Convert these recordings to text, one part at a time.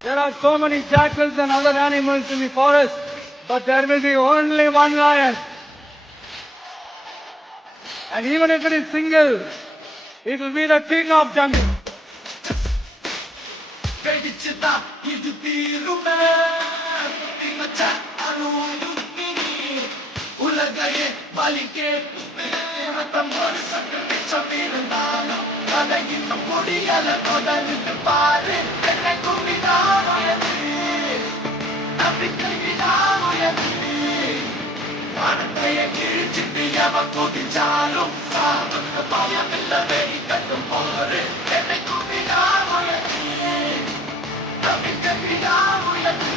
There are so many jackals and other animals in the forest, but there will be only one lion. And even if it is single, it will be the king of jungle. உலகையே பலிக்கே ஒரு சட்டம் இருந்தாலும் அதை இன்னும் முடியல தொடர்ந்து பாரு என்னை கும்பிதான் உயர்த்தி நம்பிக்கை விதான் உயர்த்தி வானத்தையே கிழிச்சிட்டு எவன் குதிச்சாலும் சாவுக்கு பயமில்லவே கட்டும் போரு என்னை கும்பிதான் உயர்த்தி நம்பிக்கை விதான் உயர்த்தி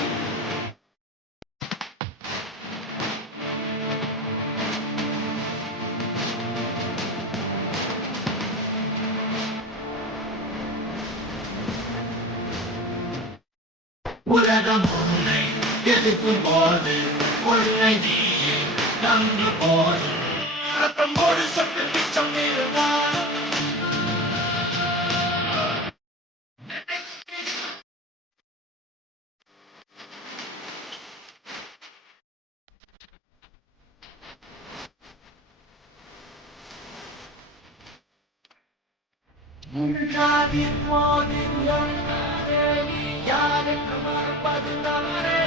உலகம் உன்னை எதிர்க்கும் போது உன்னை நீயே நம்பு போது ரத்தம் ஒரு சொட்டு மிச்சம் இருந்தால் முன்னாடின் போதில் யாருக்கு மறுப்பது நாரே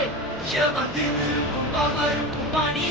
எவன் திருக்கும் அவருக்கும் பணி